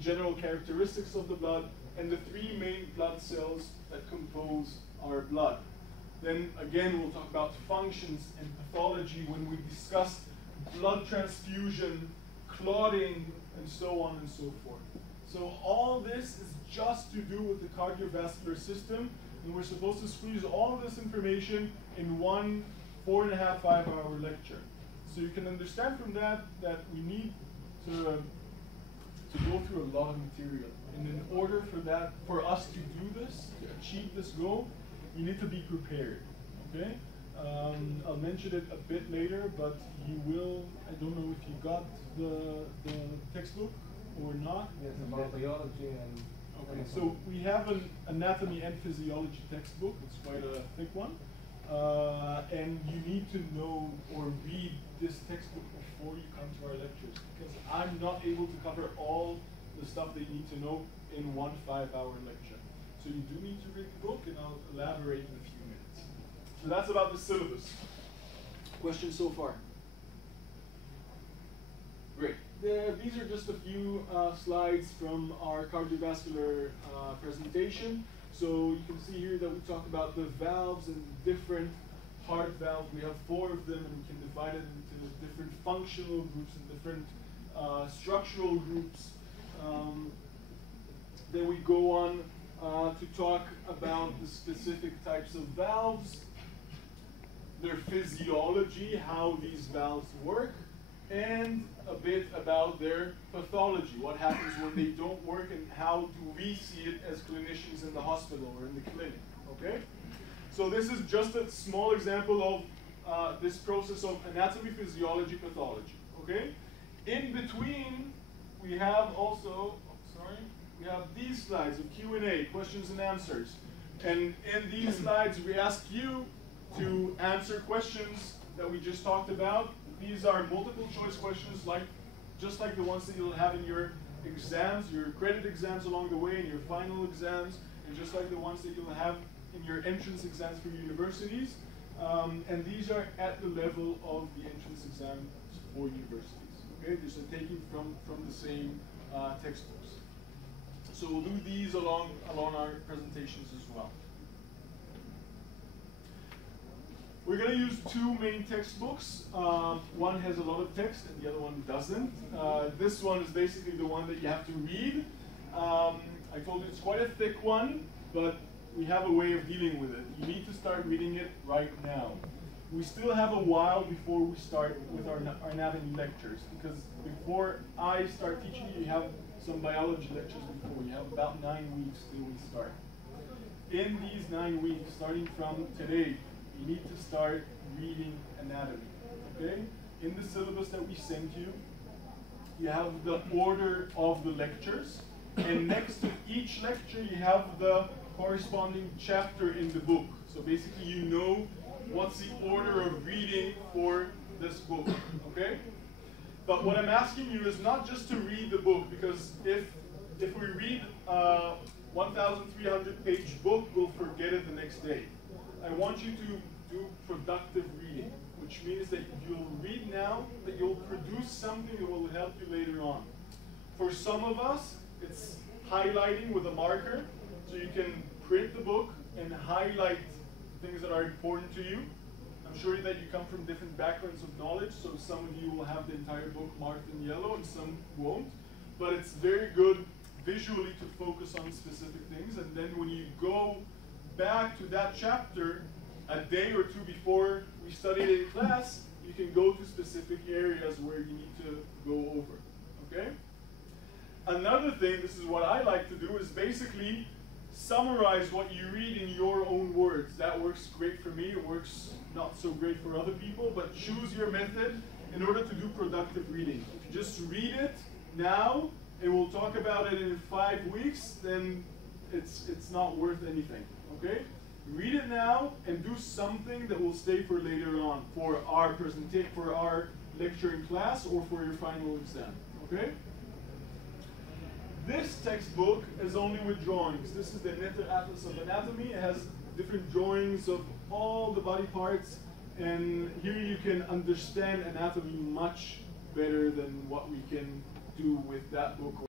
general characteristics of the blood, and the three main blood cells that compose our blood. Then again, we'll talk about functions and pathology when we discuss blood transfusion, clotting, and so on and so forth. So all this is just to do with the cardiovascular system, and we're supposed to squeeze all of this information in one 4.5, 5-hour lecture. So you can understand from that that we need to go through a lot of material. And in order for us to do this, to achieve this goal, you need to be prepared, okay? I'll mention it a bit later, but you will, I don't know if you got the textbook or not. Yes, about biology and... Okay, so we have an anatomy and physiology textbook. It's quite a thick one. And you need to know or read this textbook before you come to our lectures, because I'm not able to cover all the stuff that you need to know in one 5-hour lecture. So you do need to read the book, and I'll elaborate in a few minutes. So that's about the syllabus. Questions so far? Great. These are just a few slides from our cardiovascular presentation. So you can see here that we talk about the valves and different heart valves. We have 4 of them, and we can divide it into different functional groups and different structural groups. Then we go on to talk about the specific types of valves, their physiology, how these valves work, and a bit about their pathology, what happens when they don't work, and how do we see it as clinicians in the hospital or in the clinic, okay? So this is just a small example of this process of anatomy, physiology, pathology, okay? In between, we have also, we have these slides of Q&A, questions and answers. And in these slides, we ask you to answer questions that we just talked about. These are multiple choice questions, just like the ones that you'll have in your exams, your credit exams along the way, and your final exams, and just like the ones that you'll have in your entrance exams for universities. And these are at the level of the entrance exams for universities. Okay, these are taken from the same textbooks. So we'll do these along our presentations as well. We're going to use 2 main textbooks. One has a lot of text and the other one doesn't. This one is basically the one that you have to read. I told you it's quite a thick one, but we have a way of dealing with it. You need to start reading it right now. We still have a while before we start with our anatomy lectures, because before I start teaching you, you have some biology lectures before. You have about 9 weeks till we start. In these 9 weeks, starting from today, you need to start reading anatomy, okay? In the syllabus that we send you, you have the order of the lectures, and next to each lecture, you have the corresponding chapter in the book. So basically, you know what's the order of reading for this book, okay? But what I'm asking you is not just to read the book, because if we read a 1,300-page book, we'll forget it the next day. I want you to do productive reading, which means that you'll read now, that you'll produce something that will help you later on. For some of us, it's highlighting with a marker, so you can print the book and highlight things that are important to you. I'm sure that you come from different backgrounds of knowledge, so some of you will have the entire book marked in yellow and some won't. But it's very good visually to focus on specific things, and then when you go back to that chapter a day or 2 before we studied it in class, you can go to specific areas where you need to go over, okay? Another thing, this is what I like to do, is basically summarize what you read in your own words. That works great for me, it works not so great for other people, but choose your method in order to do productive reading. If you just read it now, and we'll talk about it in 5 weeks, then it's not worth anything, okay? Read it now and do something that will stay for later on, for our lecture in class or for your final exam, okay? This textbook is only with drawings. This is the Nether Atlas of Anatomy. It has different drawings of all the body parts, and here you can understand anatomy much better than what we can do with that book.